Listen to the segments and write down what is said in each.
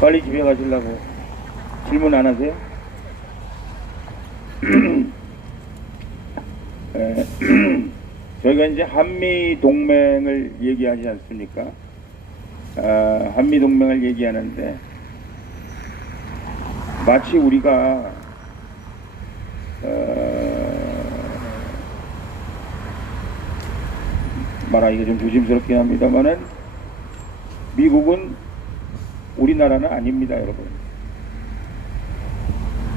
빨리 집에 가시려고 질문 안 하세요? 저희가 이제 한미동맹을 얘기하지 않습니까? 한미동맹을 얘기하는데 마치 우리가 말하기가 좀 조심스럽긴 합니다만은 미국은 우리나라는 아닙니다, 여러분.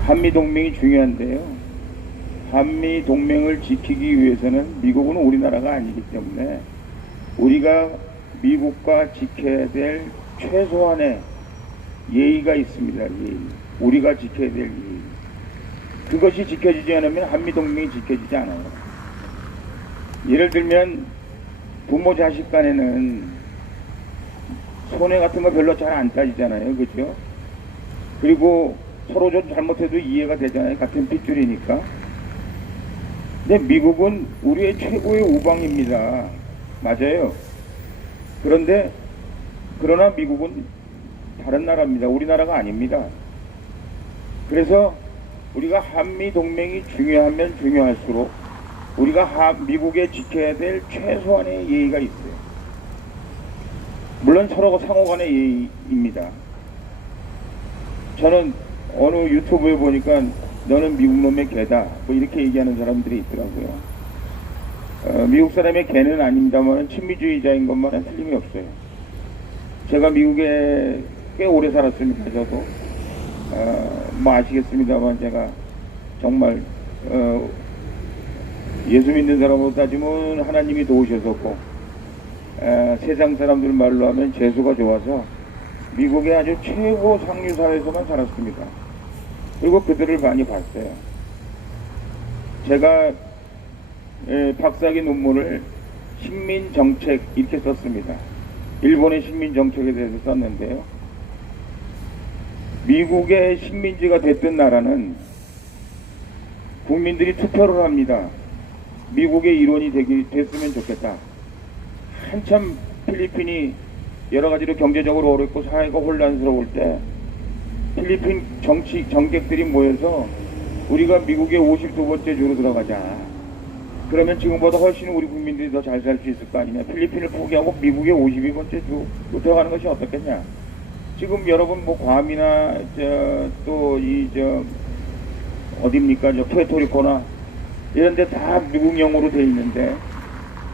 한미동맹이 중요한데요. 한미동맹을 지키기 위해서는 미국은 우리나라가 아니기 때문에 우리가 미국과 지켜야 될 최소한의 예의가 있습니다. 예의. 우리가 지켜야 될 예의. 그것이 지켜지지 않으면 한미동맹이 지켜지지 않아요. 예를 들면 부모 자식 간에는 손해 같은 거 별로 잘 안 따지잖아요. 그죠? 그리고 서로 좀 잘못해도 이해가 되잖아요. 같은 핏줄이니까. 근데 미국은 우리의 최고의 우방입니다. 맞아요. 그러나 미국은 다른 나라입니다. 우리나라가 아닙니다. 그래서 우리가 한미동맹이 중요하면 중요할수록 우리가 미국에 지켜야 될 최소한의 예의가 있어요. 물론 서로 상호 간의 예의입니다. 저는 어느 유튜브에 보니까 너는 미국 놈의 개다 뭐 이렇게 얘기하는 사람들이 있더라고요. 미국 사람의 개는 아닙니다만 친미주의자인 것만은 틀림이 없어요. 제가 미국에 꽤 오래 살았습니다. 저도 뭐 아시겠습니다만 제가 정말 예수 믿는 사람으로 따지면 하나님이 도우셨었고 세상 사람들 말로 하면 재수가 좋아서 미국의 아주 최고 상류사회에서만 살았습니다. 그리고 그들을 많이 봤어요. 제가 박사학위 논문을 식민정책 이렇게 썼습니다. 일본의 식민정책에 대해서 썼는데요. 미국의 식민지가 됐던 나라는 국민들이 투표를 합니다. 미국의 일원이 됐으면 좋겠다. 한참 필리핀이 여러가지로 경제적으로 어렵고 사회가 혼란스러울 때 필리핀 정객들이 모여서 우리가 미국의 52번째 주로 들어가자. 그러면 지금보다 훨씬 우리 국민들이 더 잘 살 수 있을 거 아니냐. 필리핀을 포기하고 미국의 52번째 주로 들어가는 것이 어떻겠냐. 지금 여러분 뭐 괌이나 어딥니까? 푸에르토리코나 이런 데 다 미국령으로 돼 있는데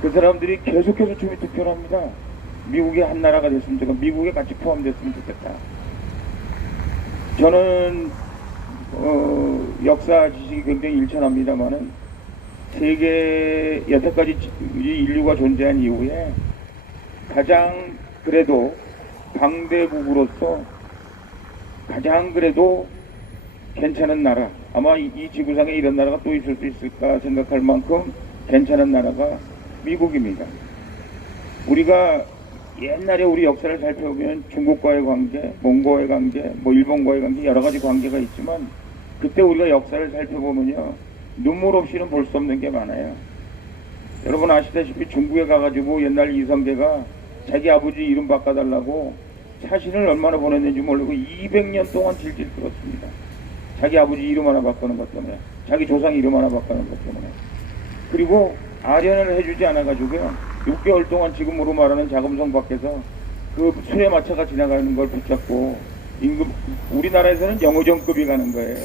그 사람들이 계속해서 주민 투표를 합니다. 미국의 한 나라가 됐으면 좋겠다. 미국에 같이 포함됐으면 좋겠다. 저는 역사 지식이 굉장히 일천합니다만은 세계 여태까지 인류가 존재한 이후에 가장 그래도 강대국으로서 가장 그래도 괜찮은 나라, 아마 이 지구상에 이런 나라가 또 있을 수 있을까 생각할 만큼 괜찮은 나라가 미국입니다. 우리가 옛날에 우리 역사를 살펴보면 중국과의 관계, 몽고의 관계, 뭐 일본과의 관계 여러 가지 관계가 있지만 그때 우리가 역사를 살펴보면요 눈물 없이는 볼 수 없는 게 많아요. 여러분 아시다시피 중국에 가가지고 옛날 이성계가 자기 아버지 이름 바꿔달라고 사신을 얼마나 보냈는지 모르고 200년 동안 질질 끌었습니다. 자기 아버지 이름 하나 바꾸는 것 때문에, 자기 조상 이름 하나 바꾸는 것 때문에. 그리고 아련을 해주지 않아가지고요 6개월 동안 지금으로 말하는 자금성 밖에서 그 수레마차가 지나가는 걸 붙잡고 임금, 우리나라에서는 영의정급이 가는 거예요.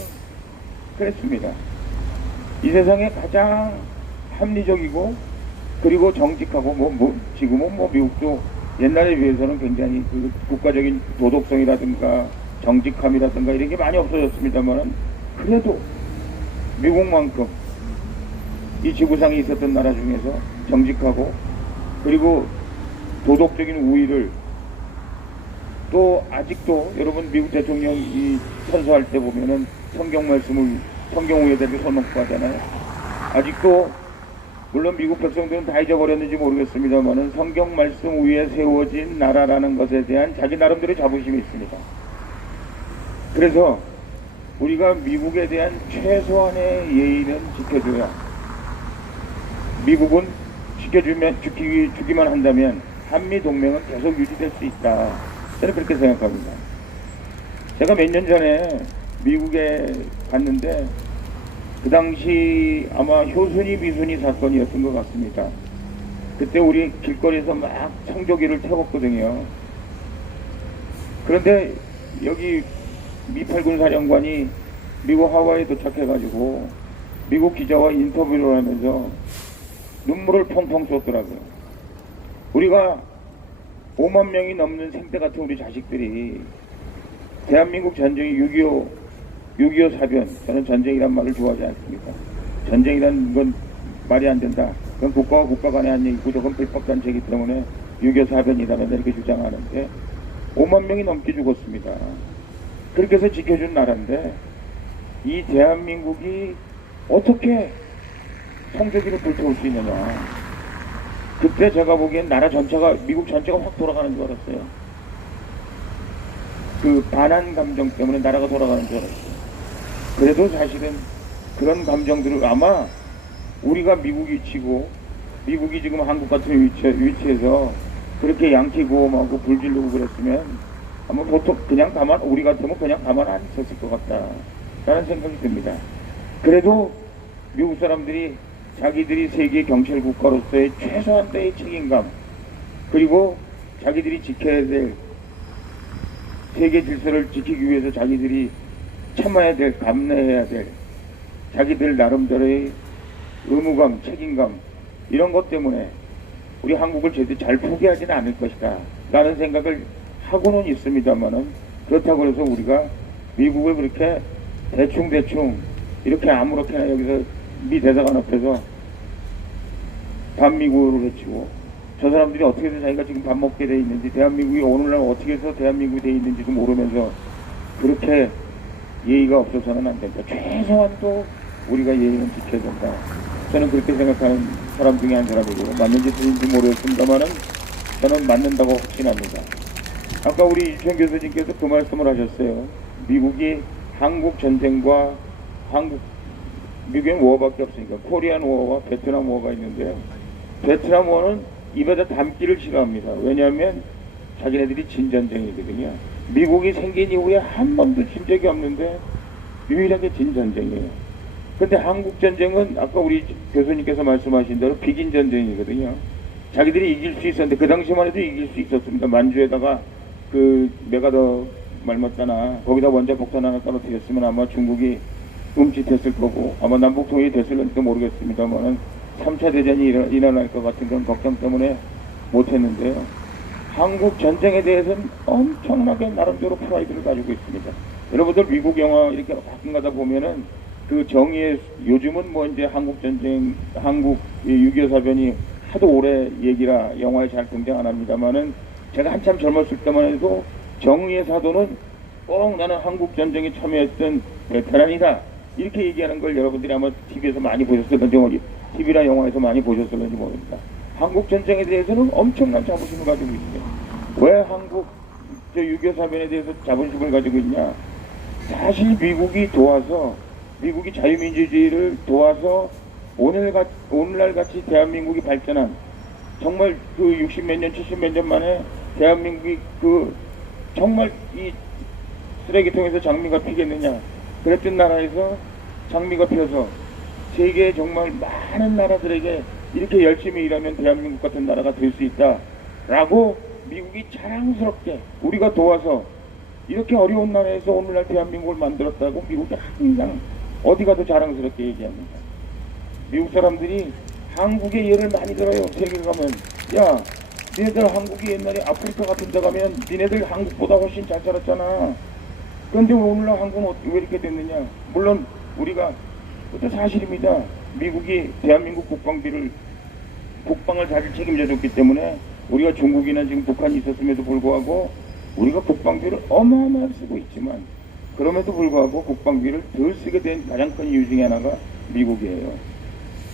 그랬습니다. 이 세상에 가장 합리적이고 그리고 정직하고 지금은 미국도 옛날에 비해서는 굉장히 그 국가적인 도덕성이라든가 정직함이라든가 이런 게 많이 없어졌습니다만 그래도 미국만큼 이 지구상에 있었던 나라 중에서 정직하고 그리고 도덕적인 우위를 또 아직도 여러분 미국 대통령이 선서할 때 보면은 성경 말씀을 성경 위에 대고 선언하잖아요. 아직도 물론 미국 백성들은 다 잊어버렸는지 모르겠습니다만은 성경 말씀 위에 세워진 나라라는 것에 대한 자기 나름대로 자부심이 있습니다. 그래서 우리가 미국에 대한 최소한의 예의는 지켜줘야 미국은 지키기만 한다면 한미동맹은 계속 유지될 수 있다. 저는 그렇게 생각합니다. 제가 몇 년 전에 미국에 갔는데 그 당시 아마 효순이 미순이 사건이었던 것 같습니다. 그때 우리 길거리에서 막 성조기를 태웠거든요. 그런데 여기 미팔군 사령관이 미국 하와이에 도착해가지고 미국 기자와 인터뷰를 하면서 눈물을 펑펑 쏟더라고요. 우리가 5만 명이 넘는 생태 같은 우리 자식들이 대한민국 전쟁이 6.25 사변, 저는 전쟁이란 말을 좋아하지 않습니다. 전쟁이란 건 말이 안 된다. 그건 국가와 국가 간에 한 얘기고 저건 불법단체이기 때문에 6.25 사변이다 이렇게 주장하는데 5만 명이 넘게 죽었습니다. 그렇게 해서 지켜준 나라인데 이 대한민국이 어떻게 성조기를 불태울 수 있느냐. 그때 제가 보기엔 나라 전체가, 미국 전체가 확 돌아가는 줄 알았어요. 그 반한 감정 때문에 나라가 돌아가는 줄 알았어요. 그래도 사실은 그런 감정들을 아마 우리가 미국이 치고 미국이 지금 한국 같은 위치에서 그렇게 양키구엄하고 불지르고 그랬으면 아마 보통 그냥 우리 같으면 그냥 가만 안 있었을 것 같다 라는 생각이 듭니다. 그래도 미국 사람들이 자기들이 세계 경찰 국가로서의 최소한도의 책임감, 그리고 자기들이 지켜야 될 세계 질서를 지키기 위해서 자기들이 참아야 될, 감내해야 될 자기들 나름대로의 의무감, 책임감, 이런 것 때문에 우리 한국을 절대 잘 포기하지는 않을 것이다 라는 생각을 하고는 있습니다만은, 그렇다고 해서 우리가 미국을 그렇게 대충 이렇게 아무렇게나 여기서 미 대사관 앞에서 반미국어를 외치고 저 사람들이 어떻게 해서 자기가 지금 밥 먹게 돼 있는지, 대한민국이 오늘날 어떻게 해서 대한민국이 돼 있는지도 모르면서 그렇게 예의가 없어서는 안 된다. 최소한도 우리가 예의는 지켜야 된다. 저는 그렇게 생각하는 사람 중에 한 사람이고, 맞는지 틀린지 모르겠습니다만은 저는 맞는다고 확신합니다. 아까 우리 이천 교수님께서 그 말씀을 하셨어요. 미국이 한국 전쟁과 미국엔 워밖에 없으니까 코리안 워와 베트남 워가 있는데요. 베트남 워는 입에다 담기를 싫어합니다. 왜냐하면 자기네들이 진 전쟁이거든요. 미국이 생긴 이후에 한 번도 진 적이 없는데 유일하게 진 전쟁이에요. 근데 한국 전쟁은 아까 우리 교수님께서 말씀하신 대로 비긴 전쟁이거든요. 자기들이 이길 수 있었는데, 그 당시만 해도 이길 수 있었습니다. 만주에다가 그 메가더 말맞잖아. 거기다 원자 폭탄 하나 떨어뜨렸으면 아마 중국이 끔찍했을 거고, 아마 남북 통일이 됐을는지도 모르겠습니다만 3차 대전이 일어날 것 같은 그런 걱정 때문에 못했는데요. 한국 전쟁에 대해서는 엄청나게 나름대로 프라이드를 가지고 있습니다. 여러분들 미국 영화 이렇게 가끔 가다 보면은 그 정의의, 요즘은 뭐 이제 한국 전쟁, 한국 6.25 사변이 하도 오래 얘기라 영화에 잘 등장 안 합니다만은, 제가 한참 젊었을 때만 해도 정의의 사도는 꼭 나는 한국 전쟁에 참여했던 베테랑이다 이렇게 얘기하는 걸 여러분들이 아마 TV에서 많이 보셨을런지, TV나 영화에서 많이 보셨을런지 모릅니다. 한국 전쟁에 대해서는 엄청난 자부심을 가지고 있어요. 왜 한국 6.25 사변에 대해서 자부심을 가지고 있냐? 사실 미국이 도와서, 미국이 자유민주주의를 도와서 오늘날 같이 대한민국이 발전한, 정말 그 60몇 년, 70몇 년 만에 대한민국이 그 정말 이 쓰레기통에서 장미가 피겠느냐, 그랬던 나라에서 장미가 피어서 세계의 정말 많은 나라들에게 이렇게 열심히 일하면 대한민국 같은 나라가 될 수 있다 라고 미국이 자랑스럽게 우리가 도와서 이렇게 어려운 나라에서 오늘날 대한민국을 만들었다고 미국이 항상 어디 가도 자랑스럽게 얘기합니다. 미국 사람들이 한국의 예를 많이 들어요. 세계 가면, 야 니네들 한국이 옛날에 아프리카 같은 데 가면 니네들 한국보다 훨씬 잘 살았잖아. 그런데 오늘날 한국은 왜 이렇게 됐느냐. 물론 우리가, 그것도 사실입니다. 미국이 대한민국 국방을 잘 책임져줬기 때문에 우리가 중국이나 지금 북한이 있었음에도 불구하고 우리가 국방비를 어마어마하게 쓰고 있지만, 그럼에도 불구하고 국방비를 덜 쓰게 된 가장 큰 이유 중에 하나가 미국이에요.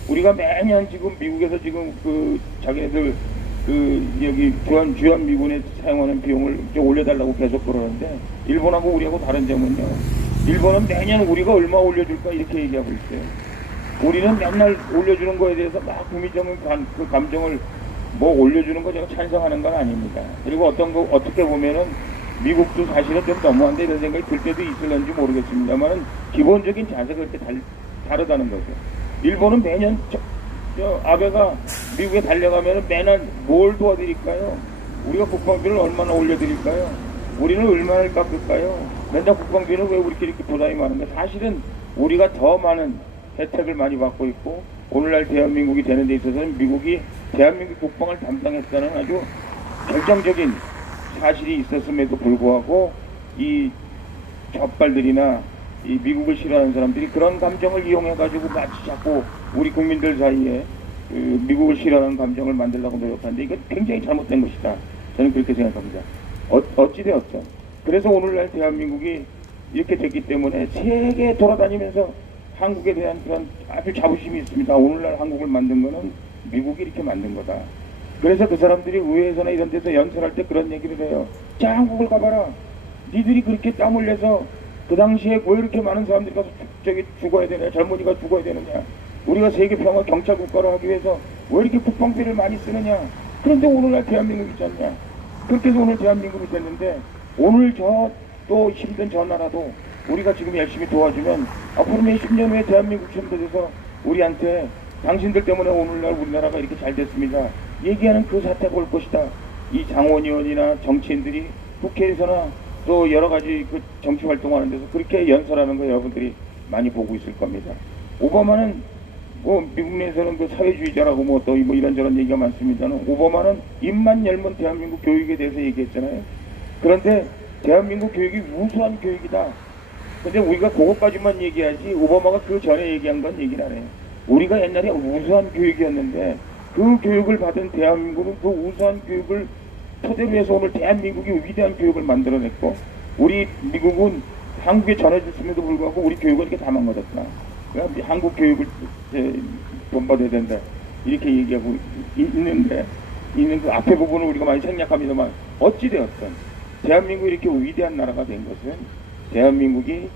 우리가 매년 지금 미국에서 지금 그 자기네들 그 여기 주한미군에 사용하는 비용을 좀 올려달라고 계속 그러는데, 일본하고 우리하고 다른 점은요, 일본은 매년 우리가 얼마 올려줄까 이렇게 얘기하고 있어요. 우리는 맨날 올려주는 거에 대해서 막 국민적인 그 감정을 뭐 올려주는 거 제가 찬성하는 건 아닙니다. 그리고 어떻게 보면은 미국도 사실은 좀 너무한데 이런 생각이 들 때도 있을런지 모르겠습니다만은 기본적인 자세가 그렇게 다르다는 거죠. 일본은 매년 아베가 미국에 달려가면 매날 뭘 도와드릴까요? 우리가 국방비를 얼마나 올려드릴까요? 우리는 얼마나 깎을까요? 맨날 국방비는 왜 우리끼리 이렇게 부담이 많은데 사실은 우리가 더 많은 혜택을 많이 받고 있고 오늘날 대한민국이 되는 데 있어서는 미국이 대한민국 국방을 담당했다는 아주 결정적인 사실이 있었음에도 불구하고 이 적발들이나 이 미국을 싫어하는 사람들이 그런 감정을 이용해가지고 마치 자꾸 우리 국민들 사이에 그 미국을 싫어하는 감정을 만들려고 노력하는데 이건 굉장히 잘못된 것이다. 저는 그렇게 생각합니다. 어찌되었든 그래서 오늘날 대한민국이 이렇게 됐기 때문에 세계 돌아다니면서 한국에 대한 그런 아주 자부심이 있습니다. 오늘날 한국을 만든 거는 미국이 이렇게 만든 거다. 그래서 그 사람들이 의회에서나 이런 데서 연설할 때 그런 얘기를 해요. 자, 한국을 가봐라. 니들이 그렇게 땀 흘려서 그 당시에 왜 이렇게 많은 사람들이 가서 죽어야 되냐, 젊은이가 죽어야 되느냐, 우리가 세계 평화 경찰 국가를 하기 위해서 왜 이렇게 국방비를 많이 쓰느냐. 그런데 오늘날 대한민국이 있지 않냐. 그렇게 해서 오늘 대한민국이 됐는데 오늘 또 힘든 저 나라도 우리가 지금 열심히 도와주면 앞으로 몇 10년 후에 대한민국처럼 돼서 우리한테 당신들 때문에 오늘날 우리나라가 이렇게 잘 됐습니다. 얘기하는 그 사태가 올 것이다. 이 장원 의원이나 정치인들이 국회에서나 또 여러 가지 그 정치 활동하는 데서 그렇게 연설하는 거 여러분들이 많이 보고 있을 겁니다. 오바마는 미국 내에서는 그 사회주의자라고 또 이런저런 얘기가 많습니다만 오바마는 입만 열면 대한민국 교육에 대해서 얘기했잖아요. 그런데 대한민국 교육이 우수한 교육이다. 근데 우리가 그것까지만 얘기하지 오바마가 그 전에 얘기한 건 얘기를 안 해요. 우리가 옛날에 우수한 교육이었는데 그 교육을 받은 대한민국은 그 우수한 교육을 토대로 해서 오늘 대한민국이 위대한 교육을 만들어냈고 우리 미국은 한국에 전해졌음에도 불구하고 우리 교육은 이렇게 다 망가졌다. 그러니까 한국 교육을 본받아야 된다. 이렇게 얘기하고 있는 그 앞에 부분을 우리가 많이 생략합니다만 어찌되었든 대한민국이 이렇게 위대한 나라가 된 것은 대한민국이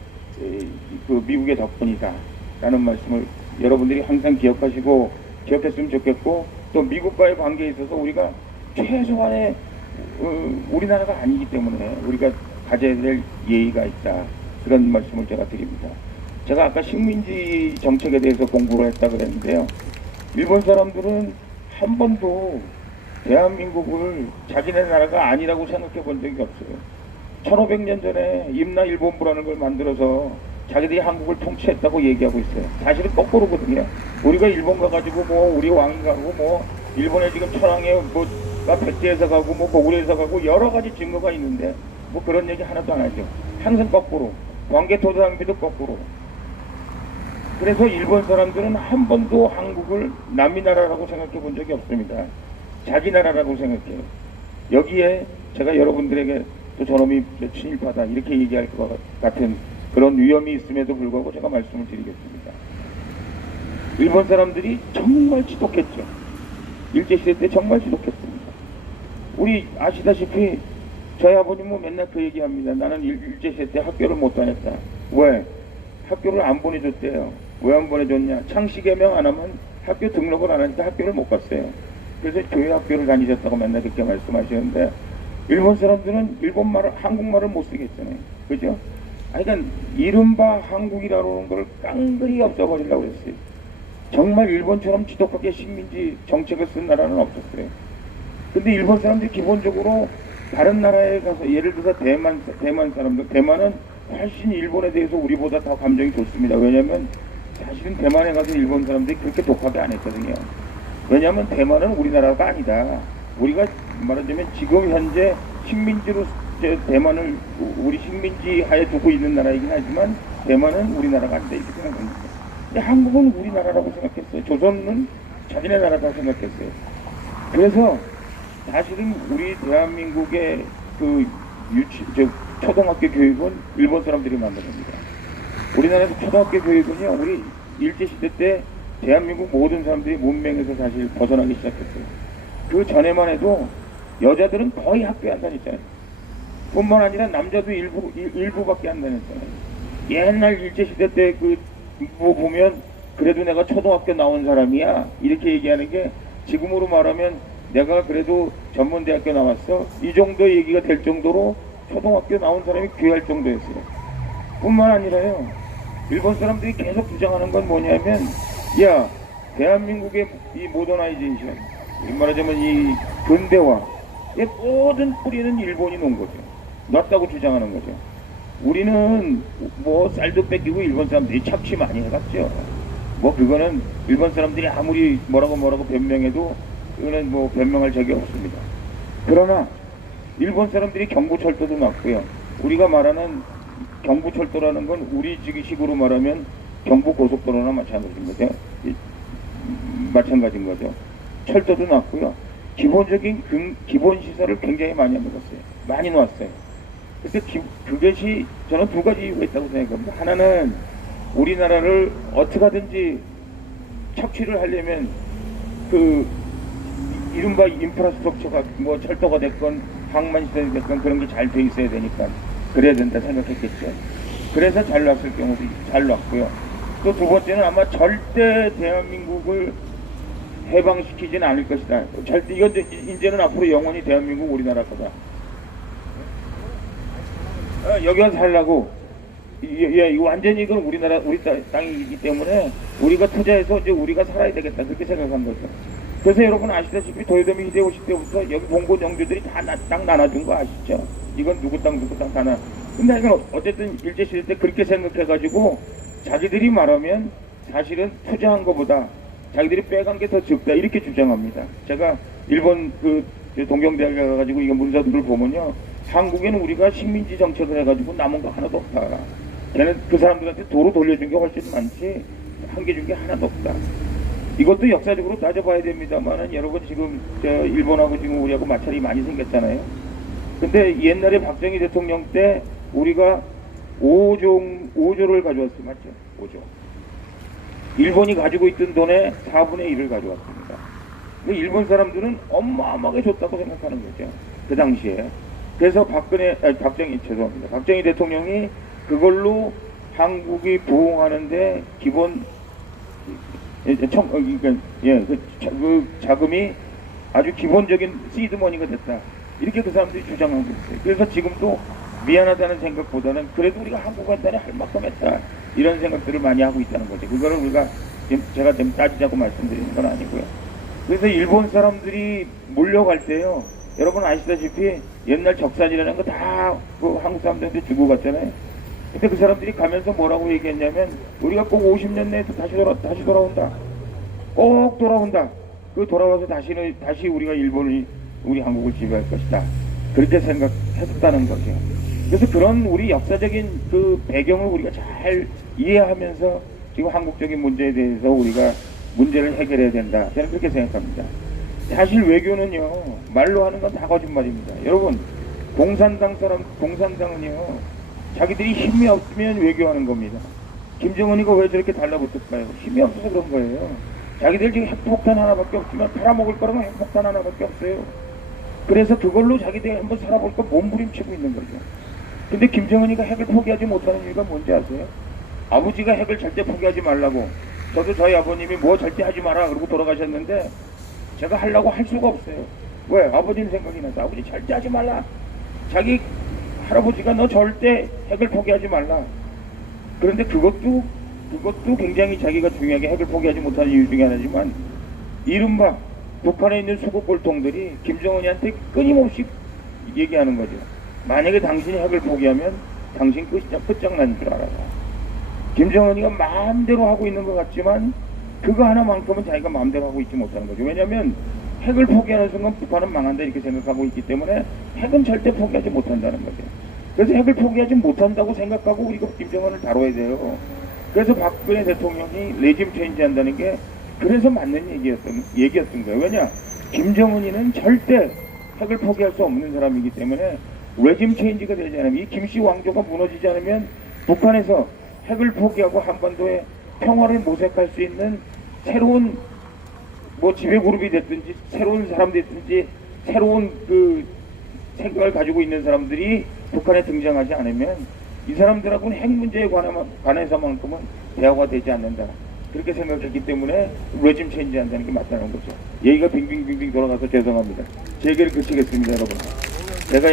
그 미국의 덕분이다 라는 말씀을 여러분들이 항상 기억했으면 좋겠고 또 미국과의 관계에 있어서 우리가 최소한의 우리나라가 아니기 때문에 우리가 가져야 될 예의가 있다. 그런 말씀을 제가 드립니다. 제가 아까 식민지 정책에 대해서 공부를 했다 그랬는데요. 일본 사람들은 한 번도 대한민국을 자기네 나라가 아니라고 생각해 본 적이 없어요. 1500년 전에 임나 일본부라는 걸 만들어서 자기들이 한국을 통치했다고 얘기하고 있어요. 사실은 거꾸로거든요. 우리가 일본 가가지고 우리 왕이 가고 일본에 지금 천황에 백제에서 가고 고구려에서 가고 여러 가지 증거가 있는데 그런 얘기 하나도 안 하죠. 항상 거꾸로. 광개토대왕비도 거꾸로. 그래서 일본 사람들은 한 번도 한국을 남의 나라라고 생각해 본 적이 없습니다. 자기 나라라고 생각해요. 여기에 제가 여러분들에게 또 저놈이 친일파다 이렇게 얘기할 것 같은 그런 위험이 있음에도 불구하고 제가 말씀을 드리겠습니다. 일본 사람들이 정말 지독했죠. 일제시대 때 정말 지독했습니다. 우리 아시다시피 저희 아버님은 맨날 그 얘기합니다. 나는 일제시대 때 학교를 못 다녔다. 왜? 학교를 안 보내줬대요. 왜 안 보내줬냐? 창씨개명 안 하면 학교 등록을 안 하니까 학교를 못 갔어요. 그래서 교회 학교를 다니셨다고 맨날 그렇게 말씀하시는데 일본 사람들은 한국말을 못 쓰겠잖아요. 그죠? 그러니까 이른바 한국이라는 걸 깡그리 없애버리려고 했어요. 정말 일본처럼 지독하게 식민지 정책을 쓴 나라는 없었어요. 근데 일본 사람들이 기본적으로 다른 나라에 가서 예를 들어서 대만 사람들, 대만은 훨씬 일본에 대해서 우리보다 더 감정이 좋습니다. 왜냐하면 사실은 대만에 가서 일본 사람들이 그렇게 독하게 안 했거든요. 왜냐하면 대만은 우리나라가 아니다. 우리가 말하자면 지금 현재 식민지로 대만을 우리 식민지 하에 두고 있는 나라이긴 하지만 대만은 우리나라가 아니다 이렇게 생각합니다. 근데 한국은 우리나라라고 생각했어요. 조선은 자기네 나라다 생각했어요. 그래서 사실은 우리 대한민국의 그 초등학교 교육은 일본 사람들이 만든 겁니다. 우리나라에서 초등학교 교육은요, 우리 일제시대 때 대한민국 모든 사람들이 문명에서 사실 벗어나기 시작했어요. 그 전에만 해도 여자들은 거의 학교에 안 다녔잖아요. 뿐만 아니라 남자도 일부밖에 안 다녔잖아요. 옛날 일제시대 때 보면 그래도 내가 초등학교 나온 사람이야 이렇게 얘기하는 게 지금으로 말하면 내가 그래도 전문대학교 나왔어 이 정도 얘기가 될 정도로 초등학교 나온 사람이 귀할 정도였어요. 뿐만 아니라요, 일본 사람들이 계속 주장하는 건 뭐냐면, 야, 대한민국의 이 모더나이제이션, 말하자면 이 근대화, 이 모든 뿌리는 일본이 놓은 거죠. 놨다고 주장하는 거죠. 우리는 뭐 쌀도 뺏기고 일본 사람들이 착취 많이 해갔죠. 뭐 그거는 일본 사람들이 아무리 뭐라고 변명해도 그거는 뭐 변명할 적이 없습니다. 그러나 일본 사람들이 경부철도도 놨고요. 우리가 말하는 경부철도라는 건 우리 식으로 말하면 경부고속도로나 마찬가지인 거죠. 철도도 놨고요. 기본적인 기본 시설을 굉장히 많이 해먹었어요. 많이 놨어요. 그래서 그것이 저는 두 가지 이유가 있다고 생각합니다. 하나는 우리나라를 어떻게 하든지 착취를 하려면 그 이른바 인프라스트럭처가 뭐 철도가 됐건 항만시설이 됐건 그런 게 잘 돼 있어야 되니까 그래야 된다 생각했겠죠. 그래서 잘 놨을 경우도 잘 놨고요. 또 두 번째는 아마 절대 대한민국을 해방시키지는 않을 것이다. 절대 이건 이제는 앞으로 영원히 대한민국 우리나라 거다. 여기 와서 살라고. 이거 완전히 이건 우리 땅이기 때문에 우리가 투자해서 이제 우리가 살아야 되겠다. 그렇게 생각한 거죠. 그래서 여러분 아시다시피 도요토미 히데요시 때부터 여기 봉고 영주들이 다 땅 나눠준 거 아시죠? 이건 누구 땅 다 나. 근데 이건 어쨌든 일제시대 때 그렇게 생각해가지고 자기들이 말하면 사실은 투자한 것보다 자기들이 빼간 게 더 적다 이렇게 주장합니다. 제가 일본 그 동경대학에 가가지고 이거 문서들을 보면요, 한국에는 우리가 식민지 정책을 해가지고 남은 거 하나도 없다. 걔는 그 사람들한테 도로 돌려준 게 훨씬 많지 한 개 준 게 하나도 없다. 이것도 역사적으로 따져봐야 됩니다만은 여러분 지금 일본하고 지금 우리하고 마찰이 많이 생겼잖아요. 근데 옛날에 박정희 대통령 때 우리가 5조를 가져왔어요. 맞죠? 5조. 일본이 가지고 있던 돈의 4분의 1을 가져왔습니다. 일본 사람들은 어마어마하게 줬다고 생각하는 거죠. 그 당시에. 그래서 박정희 대통령이 그걸로 한국이 부흥하는데 기본 그 자금이 아주 기본적인 시드머니가 됐다. 이렇게 그 사람들이 주장하고 있어요. 그래서 지금도 미안하다는 생각보다는 그래도 우리가 한국한테는 할 만큼 했다. 이런 생각들을 많이 하고 있다는 거죠. 그거를 우리가 제가 좀 따지자고 말씀드리는 건 아니고요. 그래서 일본 사람들이 몰려갈 때요, 여러분 아시다시피 옛날 적산이라는 거 다 그 한국 사람들한테 주고 갔잖아요. 근데 그 사람들이 가면서 뭐라고 얘기했냐면 우리가 꼭 50년 내에 다시 돌아온다. 꼭 돌아온다. 그 돌아와서 다시 우리가 우리 한국을 지배할 것이다. 그렇게 생각했었다는 거죠. 그래서 그런 우리 역사적인 그 배경을 우리가 잘 이해하면서 지금 한국적인 문제에 대해서 우리가 문제를 해결해야 된다. 저는 그렇게 생각합니다. 사실 외교는요, 말로 하는 건 다 거짓말입니다. 여러분, 공산당은요, 자기들이 힘이 없으면 외교하는 겁니다. 김정은이가 왜 저렇게 달라붙을까요? 힘이 없어서 그런 거예요. 자기들 지금 핵폭탄 하나밖에 없지만 팔아먹을 거라면 핵폭탄 하나밖에 없어요. 그래서 그걸로 자기들이 한번 살아볼까 몸부림치고 있는 거죠. 근데 김정은이가 핵을 포기하지 못하는 이유가 뭔지 아세요? 아버지가 핵을 절대 포기하지 말라고. 저도 저희 아버님이 뭐 절대 하지 마라 그러고 돌아가셨는데 제가 하려고 할 수가 없어요. 왜? 아버님 생각이 나서 아버지 절대 하지 말라. 자기 할아버지가 너 절대 핵을 포기하지 말라. 그런데 그것도 굉장히 자기가 중요하게 핵을 포기하지 못하는 이유 중에 하나지만 이른바 북한에 있는 수국 골통들이 김정은이한테 끊임없이 얘기하는 거죠. 만약에 당신이 핵을 포기하면 당신 끝장난 줄 알아요. 김정은이가 마음대로 하고 있는 것 같지만 그거 하나만큼은 자기가 마음대로 하고 있지 못하는 거죠. 왜냐하면 핵을 포기하는 순간 북한은 망한다 이렇게 생각하고 있기 때문에 핵은 절대 포기하지 못한다는 거죠. 그래서 핵을 포기하지 못한다고 생각하고 우리가 김정은을 다뤄야 돼요. 그래서 박근혜 대통령이 레짐 체인지 한다는 게 그래서 맞는 얘기였던 거예요. 왜냐? 김정은이는 절대 핵을 포기할 수 없는 사람이기 때문에 레짐 체인지가 되지 않으면 이 김씨 왕조가 무너지지 않으면 북한에서 핵을 포기하고 한반도에 평화를 모색할 수 있는 새로운 뭐 지배그룹이 됐든지 새로운 사람이 됐든지 새로운 그 생각을 가지고 있는 사람들이 북한에 등장하지 않으면 이 사람들하고는 핵 문제에 관해서만큼은 대화가 되지 않는다. 그렇게 생각했기 때문에 레짐 체인지 한다는 게 맞다는 거죠. 얘기가 빙빙빙빙 돌아가서 죄송합니다. 제 얘기를 그치겠습니다, 여러분. 제가